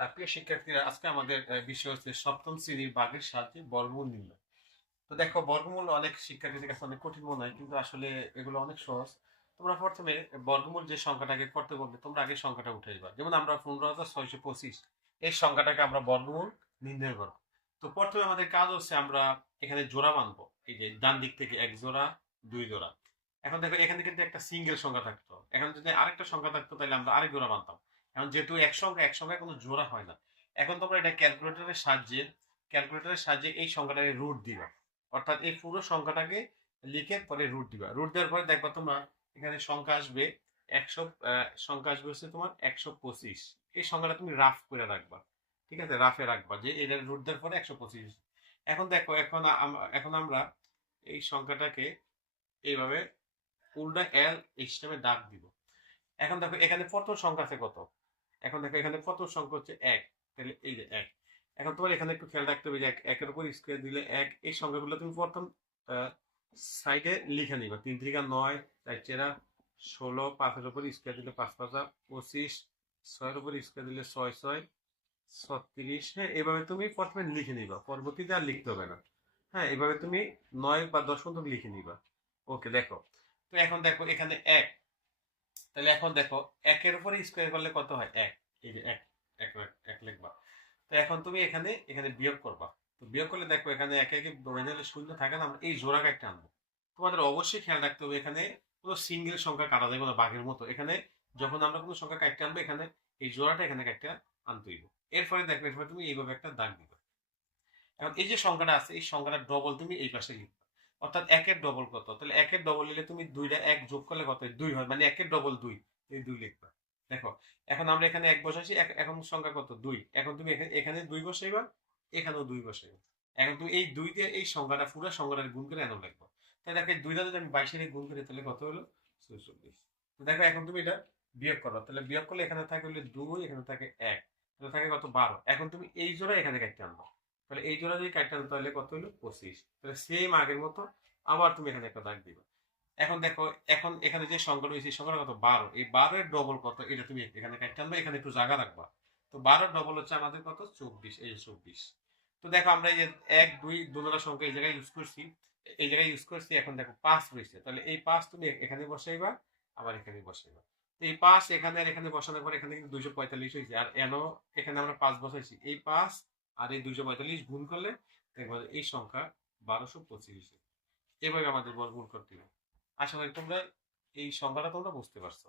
প্রিয় শিক্ষার্থীরা, আজকে আমাদের বিষয় হচ্ছে সপ্তম শ্রেণির বাঘের সাহায্যে বর্গমূল নির্ণয়। তো দেখো, বর্গমূল অনেক শিক্ষার্থীদের কাছে অনেক কঠিন মনে হয়, কিন্তু আসলে এগুলো অনেক সহজ। তোমরা প্রথমে বর্গমূল যে সংখ্যাটাকে করতে বলবে, তোমরা আগে সংখ্যাটা উঠে দিবা যেমন আমরা পনেরো হাজার ছয়শো পঁচিশ, এই সংখ্যাটাকে আমরা বর্গমূল নির্ণয় করব। তো প্রথমে আমাদের কাজ হচ্ছে আমরা এখানে জোড়া বানবো এই যে ডান দিক থেকে এক জোড়া, দুই জোড়া। এখন দেখো, এখানে কিন্তু একটা সিঙ্গেল সংখ্যা থাকতো। এখন যদি আরেকটা সংখ্যা থাকতো, তাহলে আমরা আরেক জোড়া বানতাম এখন যেহেতু এক সংখ্যা এক সংখ্যায় কোনো জোড়া হয় না। এখন তোমরা এটা ক্যালকুলেটরের সাহায্যে ক্যালকুলেটরের সাহায্যে এই সংখ্যাটাকে রুট দিবা। অর্থাৎ এই পুরো সংখ্যাটাকে লিখে পরে রুট দিবা। রুট দেওয়ার পরে দেখবা তোমরা এখানে সংখ্যা আসবে একশো সংখ্যা আসবে হচ্ছে তোমার একশো পঁচিশ। এই সংখ্যাটা তুমি রাফ করে রাখবা। ঠিক আছে? রাফে রাখবা যে এটা রুট দেওয়ার পরে একশো পঁচিশ। এখন দেখো, এখন এখন আমরা এই সংখ্যাটাকে এইভাবে উল্টা এল সিস্টেমে ডাক দিব। এখন দেখো, এখানে প্রথম সংখ্যা আছে কত? এখন দেখো, এখানে প্রথম সংখ্যা হচ্ছে এক। তাহলে এই যে এক। এখন তোমার এখানে একটু খেয়াল রাখতে হবে যে এক- একের উপর স্কোয়ার দিলে এক, এই সংখ্যাগুলো তুমি প্রথম সাইডে লিখে নিবা। তিন থেকে নয়, চার চেরা, ষোলো, পাঁচের উপর স্কোয়ার দিলে পাঁচ পাঁচা, পঁচিশ, ছয়ের উপর স্কোয়ার দিলে ছয় ছয়, ছত্রিশ হ্যাঁ এভাবে তুমি প্রথমে লিখে নিবা। পরবর্তীতে আর লিখতে হবে না। হ্যাঁ এভাবে তুমি নয় বা দশ পর্যন্ত লিখে নিবা। ওকে, দেখো। তো এখন দেখো, এখানে এক। তাহলে এখন দেখো, একের উপরে স্কোয়ার করলে কত হয়? এক। এই যে এক এক এক লিখবা। তো এখন তুমি এখানে এখানে বিয়োগ করবা। তো বিয়োগ করলে দেখো, এখানে একে একে বোঝালে শূন্য থাকে না, আমরা এই জোড়াকে একটা আনব। তোমাদের অবশ্যই খেয়াল রাখতে হবে, এখানে কোনো সিঙ্গেল সংখ্যা কাটা যাবে না, বাঘের মতো। এখানে যখন আমরা কোনো সংখ্যা কাটতে আনব, এখানে এই জোড়াটা এখানে একটা আনতে হইব এরপরে দেখো, এরপরে তুমি এইভাবে একটা দাগ দিবে। এখন এই যে সংখ্যাটা আছে, এই সংখ্যাটা ডবল তুমি এই পাশে লিখবে। অর্থাৎ একের ডবল কত? তাহলে একের ডবল নিলে তুমি দুইটা এক যোগ করলে কত? দুই হয় মানে একের ডবল দুই। এই দুই লিখবা। দেখো, এখন আমরা এখানে এক বসাইছি এখন সংখ্যা কত? দুই। এখন তুমি এখানে এখানে দুই বসাইবা, এখানেও দুই বসাইবা। এখন তুমি এই দুই দিয়ে এই সংখ্যাটা পুরো সংখ্যাটা গুণ করে এনে লিখব। তাই দেখো, এই দুইটা যদি আমি বাইশের গুণ করি, তাহলে কত হলো? চৌচল্লিশ দেখো, এখন তুমি এটা বিয়োগ করো তাহলে বিয়োগ করলে এখানে থাকে হলো দুই, এখানে থাকে এক। তাহলে থাকে কত? বারো। এখন তুমি এই জোড়া এখানে কাটতে আনব। তাহলে এই জোড়া যদি আনো তাহলে কত হলো? পঁচিশ। তাহলে সেম আগের মতো আবার তুমি এখানে একটা দাগ দিবা। এখন দেখো, এখন এখানে যে সংখ্যা রয়েছে এই সংখ্যাটা কত? বারো। এই বারোর ডবল কত? এটা তুমি এখানে কাটতে আনবা, এখানে একটু জায়গা রাখবা। তো বারোর ডবল হচ্ছে আমাদের কত? চব্বিশ। এই চব্বিশ। তো দেখো আমরা এই যে এক, দুই দুটা সংখ্যা এই জায়গায় ইউজ করছি। এই জায়গায় ইউজ করছি, এখন দেখো পাঁচ রয়েছে। তাহলে এই পাঁচ তুমি এখানে বসাইবা, আবার এখানে বসাইবা। তো এই পাঁচ এখানে আর এখানে বসানোর পর এখানে কিন্তু দুইশো পঁয়তাল্লিশ হয়েছে। আর এনো এখানে আমরা পাঁচ বসাইছি। এই পাঁচ আর এই দুইশো পঁয়তাল্লিশ গুণ করলে দেখব এই সংখ্যা বারোশো পঁচিশ। এভাবে আমাদের বর্গমূল করতে হবে। আশা করি তোমরা এই সংখ্যাটা তোমরা বুঝতে পারছ।